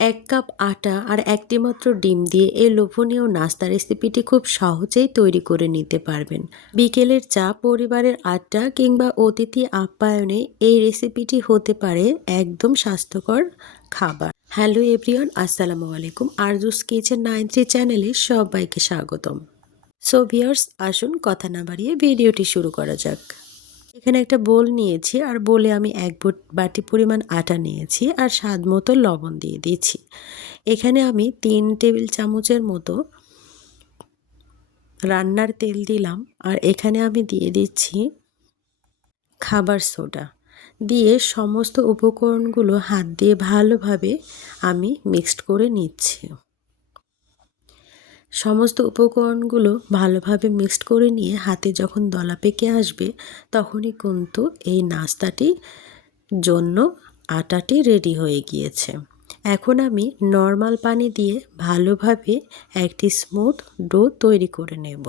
এক কাপ আটা আর একটি মাত্র ডিম দিয়ে এই লোভনীয় নাস্তা রেসিপিটি খুব সহজেই তৈরি করে নিতে পারবেন। বিকেলের চা, পরিবারের আড্ডা কিংবা অতিথি আপ্যায়নে এই রেসিপিটি হতে পারে একদম স্বাস্থ্যকর খাবার। হ্যালো এভরিওয়ান, আসসালামু আলাইকুম। আরজুস কিচেন 93 চ্যানেলে সবাইকে স্বাগতম। সো ভিউয়ার্স, আসুন কথা না বাড়িয়ে ভিডিওটি শুরু করা যাক। এখানে একটা বোল নিয়েছি আর বোলে আমি এক বাটি পরিমাণ আটা নিয়েছি আর স্বাদ মতো লবণ দিয়ে দিচ্ছি। এখানে আমি 3 টেবিল চামচের মতো রান্নার তেল দিলাম আর এখানে আমি দিয়ে দিচ্ছি খাবার সোডা। দিয়ে সমস্ত উপকরণগুলো হাত দিয়ে ভালোভাবে আমি মিক্সড করে নিচ্ছি। সমস্ত উপকরণগুলো ভালোভাবে মিক্সড করে নিয়ে হাতে যখন দলা পেকে আসবে তখনই কিন্তু এই নাস্তাটির জন্য আটাটি রেডি হয়ে গিয়েছে। এখন আমি নর্মাল পানি দিয়ে ভালোভাবে একটি স্মুথ ডো তৈরি করে নেব।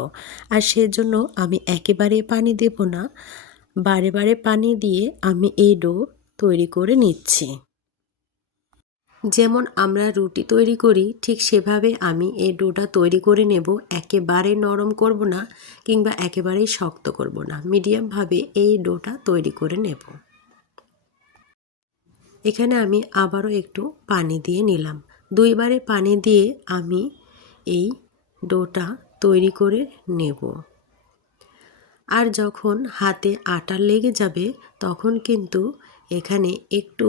আর সেজন্য আমি একেবারে পানি দেব না, বারে বারে পানি দিয়ে আমি এই ডো তৈরি করে নিচ্ছি। যেমন আমরা রুটি তৈরি করি ঠিক সেভাবে আমি এই ডোটা তৈরি করে নেব। একেবারে নরম করব না কিংবা একেবারেই শক্ত করব না, মিডিয়ামভাবে এই ডোটা তৈরি করে নেব। এখানে আমি আবারও একটু পানি দিয়ে নিলাম। 2 বারে পানি দিয়ে আমি এই ডোটা তৈরি করে নেব। আর যখন হাতে আটা লেগে যাবে তখন কিন্তু এখানে একটু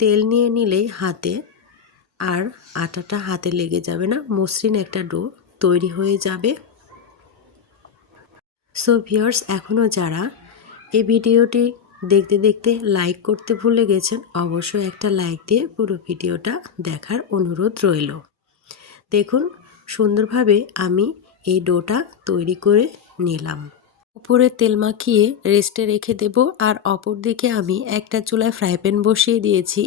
তেল নিয়ে নিলেই হাতে আর আটাটা হাতে লেগে যাবে না, মসৃণ একটা ডো তৈরি হয়ে যাবে। সো ভিউয়ার্স, এখনও যারা এই ভিডিওটি দেখতে দেখতে লাইক করতে ভুলে গেছেন, অবশ্যই একটা লাইক দিয়ে পুরো ভিডিওটা দেখার অনুরোধ রইল। দেখুন সুন্দরভাবে আমি এই ডোটা তৈরি করে নিলাম। উপরে তেল মাখিয়ে রেস্টে রেখে দেব। আর অপর দিকে আমি একটা চুলায় ফ্রাই প্যান বসিয়ে দিয়েছি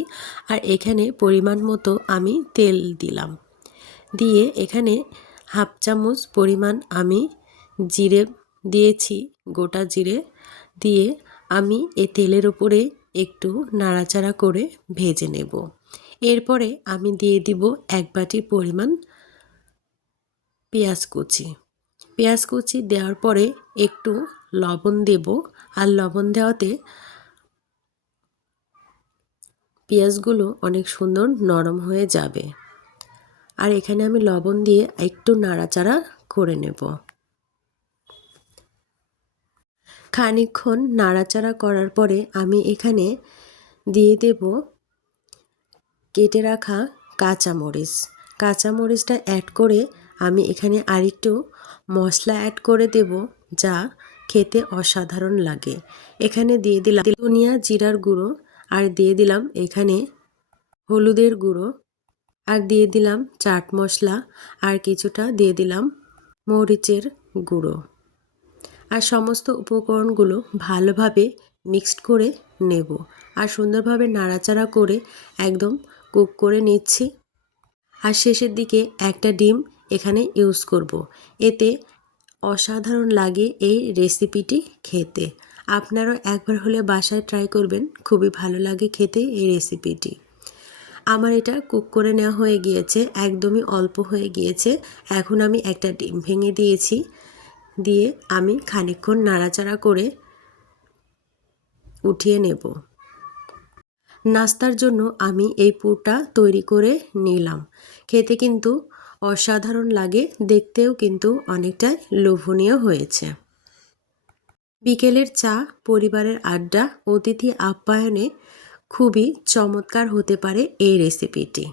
আর এখানে পরিমাণ মতো আমি তেল দিলাম। দিয়ে এখানে হাফ চামচ পরিমাণ আমি জিরে দিয়েছি, গোটা জিরে দিয়ে আমি এই তেলের উপরে একটু নাড়াচাড়া করে ভেজে নেব। এরপরে আমি দিয়ে দিব 1 বাটি পরিমাণ পেঁয়াজ কুচি। পেঁয়াজ কুচি দেওয়ার পরে একটু লবণ দেব। আর লবণ দেওয়াতে পেঁয়াজগুলো অনেক সুন্দর নরম হয়ে যাবে। আর এখানে আমি লবণ দিয়ে একটু নাড়াচাড়া করে নেব। খানিকক্ষণ নাড়াচাড়া করার পরে আমি এখানে দিয়ে দেব কেটে রাখা কাঁচামরিচ। কাঁচামরিচটা অ্যাড করে আমি এখানে আরেকটু মশলা অ্যাড করে দেব, যা খেতে অসাধারণ লাগে। এখানে দিয়ে দিলাম ধনিয়া জিরার গুঁড়ো, আর দিয়ে দিলাম এখানে হলুদের গুঁড়ো, আর দিয়ে দিলাম চাট মশলা, আর কিছুটা দিয়ে দিলাম মরিচের গুঁড়ো। আর সমস্ত উপকরণগুলো ভালোভাবে মিক্সড করে নেব আর সুন্দরভাবে নাড়াচাড়া করে একদম কুক করে নিচ্ছি। আর শেষের দিকে একটা ডিম এখানে ইউজ করব। এতে অসাধারণ লাগে এই রেসিপিটি খেতে। আপনারাও একবার হলে বাসায় ট্রাই করবেন, খুবই ভালো লাগে খেতে এই রেসিপিটি। আমার এটা কুক করে নেওয়া হয়ে গিয়েছে, একদমই অল্প হয়ে গিয়েছে। এখন আমি একটা ডিম ভেঙে দিয়েছি, দিয়ে আমি খানিকক্ষণ নাড়াচাড়া করে উঠিয়ে নেব। নাস্তার জন্য আমি এই পুরটা তৈরি করে নিলাম। খেতে কিন্তু অসাধারণ লাগে, দেখতেও কিন্তু অনেকটাই লোভনীয় হয়েছে। বিকেলের চা, পরিবারের আড্ডা, অতিথি আপ্যায়নে খুবই চমৎকার হতে পারে এই রেসিপিটি।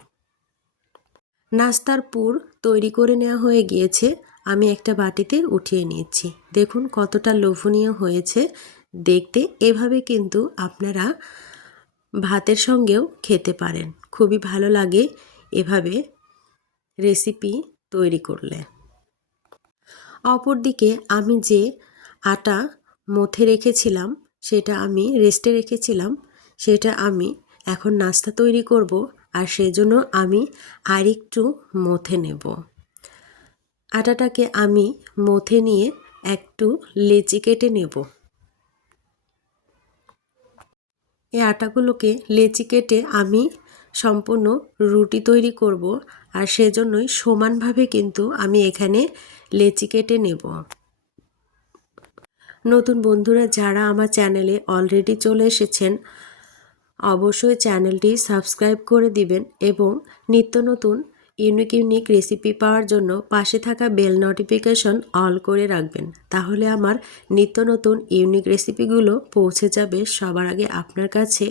নাস্তার পুর তৈরি করে নেওয়া হয়ে গিয়েছে, আমি একটা বাটিতে উঠিয়ে নিচ্ছি। দেখুন কতটা লোভনীয় হয়েছে দেখতে। এভাবে কিন্তু আপনারা ভাতের সঙ্গেও খেতে পারেন, খুবই ভালো লাগে এভাবে রেসিপি তৈরি করলে। অপরদিকে আমি যে আটা মথে রেখেছিলাম, সেটা আমি রেস্টে রেখেছিলাম, সেটা আমি এখন নাস্তা তৈরি করব। আর সেজন্য আমি আরেকটু মথে নেব। আটাটাকে আমি মথে নিয়ে একটু লেচি কেটে নেব। এই আটাগুলোকে লেচি কেটে আমি সম্পূর্ণ রুটি তৈরি করব, আর সেজন্যই সমানভাবে কিন্তু আমি এখানে লেচি কেটে নেব। নতুন বন্ধুরা যারা আমার চ্যানেলে অলরেডি চলে এসেছেন, অবশ্যই চ্যানেলটি সাবস্ক্রাইব করে দিবেন এবং নিত্য নতুন ইউনিক রেসিপি পাওয়ার জন্য পাশে থাকা বেল নোটিফিকেশন অল করে রাখবেন। তাহলে আমার নিত্য নতুন ইউনিক রেসিপিগুলো পৌঁছে যাবে সবার আগে আপনার কাছে,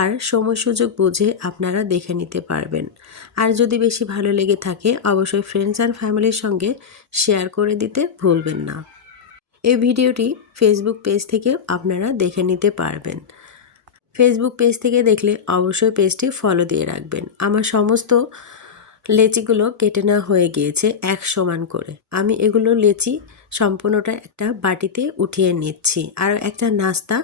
আর সময় সুযোগ বুঝে আপনারা দেখে নিতে পারবেন। আর যদি বেশি ভালো লেগে থাকে অবশ্যই ফ্রেন্ডস অ্যান্ড ফ্যামিলির সঙ্গে শেয়ার করে দিতে ভুলবেন না। এই ভিডিওটি ফেসবুক পেজ থেকে আপনারা দেখে নিতে পারবেন। ফেসবুক পেজ থেকে দেখলে অবশ্যই পেজটি ফলো দিয়ে রাখবেন। আমার সমস্ত লেচিগুলো কেটে নেওয়া হয়ে গিয়েছে এক সমান করে। আমি এগুলো লেচি সম্পূর্ণটা একটা বাটিতে উঠিয়ে নিচ্ছি, আর একটা নাস্তা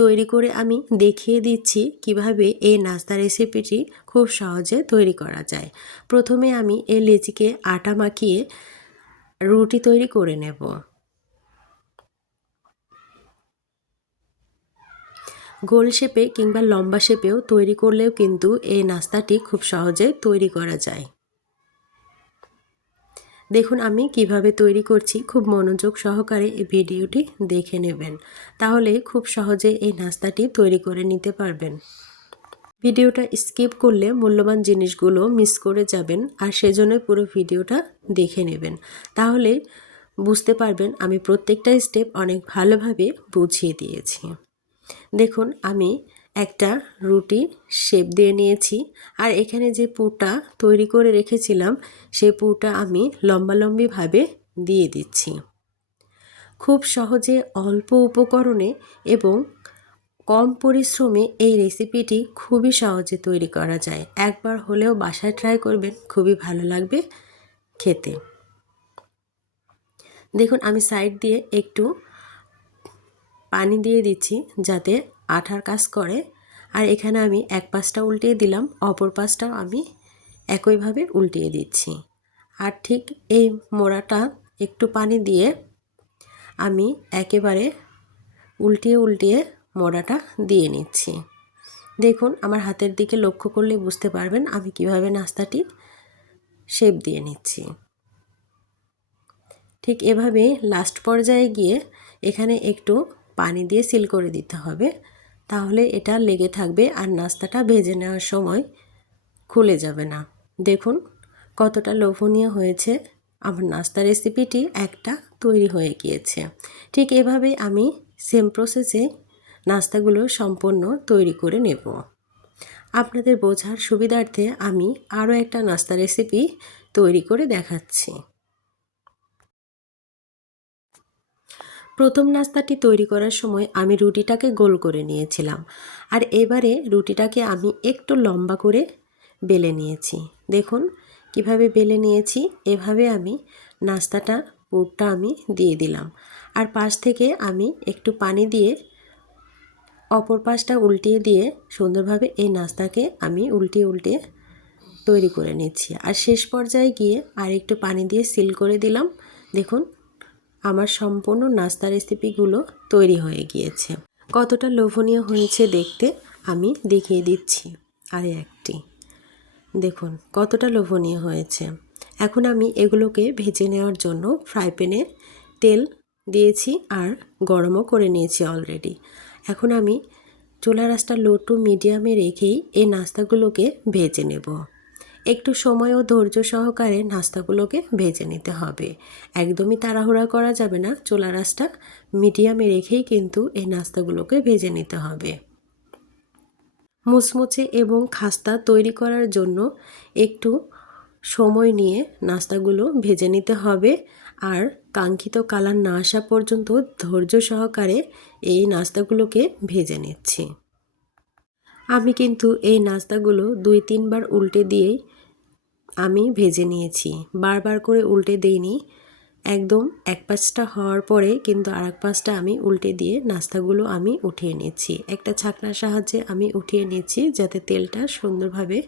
তৈরি করে আমি দেখিয়ে দিচ্ছি কিভাবে এই নাস্তা রেসিপিটি খুব সহজে তৈরি করা যায়। প্রথমে আমি এই লেচিকে আটা মাখিয়ে রুটি তৈরি করে নেব। গোল শেপে কিংবা লম্বা শেপেও তৈরি করলেও কিন্তু এই নাস্তাটি খুব সহজে তৈরি করা যায়। দেখুন আমি কিভাবে তৈরি করছি, খুব মনোযোগ সহকারে এই ভিডিওটি দেখে নেবেন, তাহলে খুব সহজে এই নাস্তাটি তৈরি করে নিতে পারবেন। ভিডিওটা স্কিপ করলে মূল্যবান জিনিসগুলো মিস করে যাবেন, আর সেজন্য পুরো ভিডিওটা দেখে নেবেন, তাহলে বুঝতে পারবেন আমি প্রত্যেকটা স্টেপ অনেক ভালোভাবে বুঝিয়ে দিয়েছি। দেখুন আমি একটা রুটি শেপ দিয়ে নিয়েছি, আর এখানে যে পুরটা তৈরি করে রেখেছিলাম সেই পুরটা আমি লম্বালম্বিভাবে দিয়ে দিচ্ছি। খুব সহজে অল্প উপকরণে এবং কম পরিশ্রমে এই রেসিপিটি খুবই সহজে তৈরি করা যায়। একবার হলেও বাসায় ট্রাই করবেন, খুবই ভালো লাগবে খেতে। দেখুন আমি সাইড দিয়ে একটু পানি দিয়ে দিচ্ছি যাতে আঠার কাজ করে, আর এখানে আমি এক পাশটা উল্টিয়ে দিলাম, অপর পাশটাও আমি একইভাবে উল্টিয়ে দিচ্ছি। আর ঠিক এই মোড়াটা একটু পানি দিয়ে আমি একেবারে উল্টিয়ে মোড়াটা দিয়ে নিচ্ছি। দেখুন আমার হাতের দিকে লক্ষ্য করলে বুঝতে পারবেন আমি কিভাবে নাস্তাটি শেপ দিয়ে নিচ্ছি। ঠিক এভাবে লাস্ট পর্যায়ে গিয়ে এখানে একটু পানি দিয়ে সিল করে দিতে হবে, তাহলে এটা লেগে থাকবে আর নাস্তাটা ভেজে নেওয়ার সময় খুলে যাবে না। দেখুন কতটা লোভনীয় হয়েছে আমার নাস্তা রেসিপিটি, একটা তৈরি হয়ে গিয়েছে। ঠিক এভাবে আমি সেম প্রসেসে নাস্তাগুলো সম্পূর্ণ তৈরি করে নেব। আপনাদের বোঝার সুবিধার্থে আমি আরও একটা নাস্তা রেসিপি তৈরি করে দেখাচ্ছি। প্রথম নাস্তাটি তৈরি করার সময় আমি রুটিটাকে গোল করে নিয়েছিলাম, আর এবারে রুটিটাকে আমি একটু লম্বা করে বেলে নিয়েছি। দেখুন কিভাবে বেলে নিয়েছি, এভাবে আমি নাস্তাটা পুরটা আমি দিয়ে দিলাম, আর পাশ থেকে আমি একটু পানি দিয়ে অপর পাশটা উল্টিয়ে দিয়ে সুন্দরভাবে এই নাস্তাকে আমি উল্টিয়ে তৈরি করে নিচ্ছি। আর শেষ পর্যায়ে গিয়ে আর একটু পানি দিয়ে সিল করে দিলাম। দেখুন আমার সম্পূর্ণ নাস্তা রেসিপিগুলো তৈরি হয়ে গিয়েছে। কতটা লোভনীয় হয়েছে দেখতে আমি দেখিয়ে দিচ্ছি। আর একটি দেখুন কতটা লোভনীয় হয়েছে। এখন আমি এগুলোকে ভেজে নেওয়ার জন্য ফ্রাই প্যানে তেল দিয়েছি আর গরমও করে নিয়েছি অলরেডি। এখন আমি চুলার আঁচটা লো টু মিডিয়ামে রেখেই এই নাস্তাগুলোকে ভেজে নেব। একটু সময় ও ধৈর্য সহকারে নাস্তাগুলোকে ভেজে নিতে হবে, একদমই তাড়াহুড়া করা যাবে না। চুলার আঁচটা মিডিয়ামে রেখেই কিন্তু এই নাস্তাগুলোকে ভেজে নিতে হবে। মুচমুচে এবং খাস্তা তৈরি করার জন্য একটু সময় নিয়ে নাস্তাগুলো ভেজে নিতে হবে, আর কাঙ্ক্ষিত কালার না আসা পর্যন্ত ধৈর্য সহকারে এই নাস্তাগুলোকে ভেজে নিচ্ছি। আমি কিন্তু এই নাস্তাগুলো 2-3 বার উল্টে দিয়েই আমি ভেজে নিয়েছি, বারবার করে উল্টে দিইনি। একদম এক পাশটা হওয়ার পরে কিন্তু আরেক পাশটা আমি উল্টে দিয়ে নাস্তাগুলো আমি উঠিয়ে নিচ্ছি। একটা ছাঁকনার সাহায্যে আমি উঠিয়ে নিচ্ছি যাতে তেলটা সুন্দরভাবে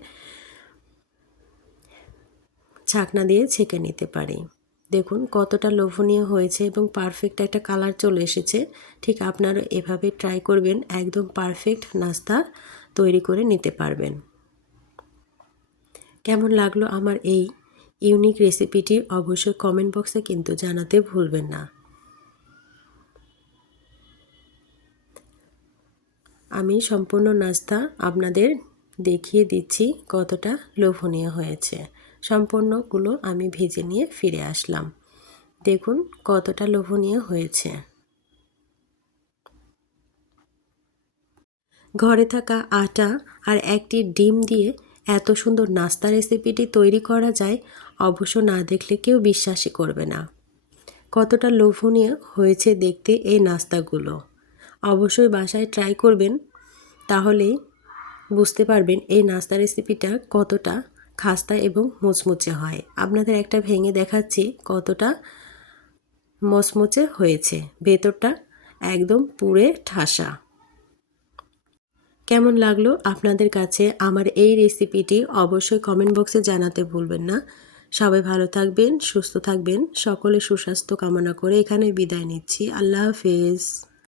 ছাঁকনা দিয়ে ছেঁকে নিতে পারি। দেখুন কতটা লোভনীয় হয়েছে এবং পারফেক্ট একটা কালার চলে এসেছে। ঠিক আপনারা এভাবে ট্রাই করবেন, একদম পারফেক্ট নাস্তা তৈরি করে নিতে পারবেন। কেমন লাগলো আমার এই ইউনিক রেসিপিটি অবশ্যই কমেন্ট বক্সে কিন্তু জানাতে ভুলবেন না। আমি সম্পূর্ণ নাস্তা আপনাদের দেখিয়ে দিচ্ছি কতটা লোভনীয় হয়েছে। সম্পূর্ণগুলো আমি ভেজে নিয়ে ফিরে আসলাম। দেখুন কতটা লোভনীয় হয়েছে। ঘরে থাকা আটা আর একটি ডিম দিয়ে এত সুন্দর নাস্তা রেসিপিটি তৈরি করা যায়, অবশ্য না দেখলে কেউ বিশ্বাসই করবে না। কতটা লোভনীয় হয়েছে দেখতে এই নাস্তাগুলো। অবশ্যই বাসায় ট্রাই করবেন, তাহলেই বুঝতে পারবেন এই নাস্তা রেসিপিটা কতটা খাস্তা এবং মুচমুচে হয়। আপনাদের একটা ভেঙে দেখাচ্ছি কতটা মচমচে হয়েছে, ভেতরটা একদম পুরে ঠাসা। কেমন লাগলো আপনাদের কাছে আমার এই রেসিপিটি অবশ্যই কমেন্ট বক্সে জানাতে ভুলবেন না। সবাই ভালো থাকবেন, সুস্থ থাকবেন, সকলে সুস্বাস্থ্য কামনা করে এখানে বিদায় নিচ্ছি। আল্লাহ হাফেজ।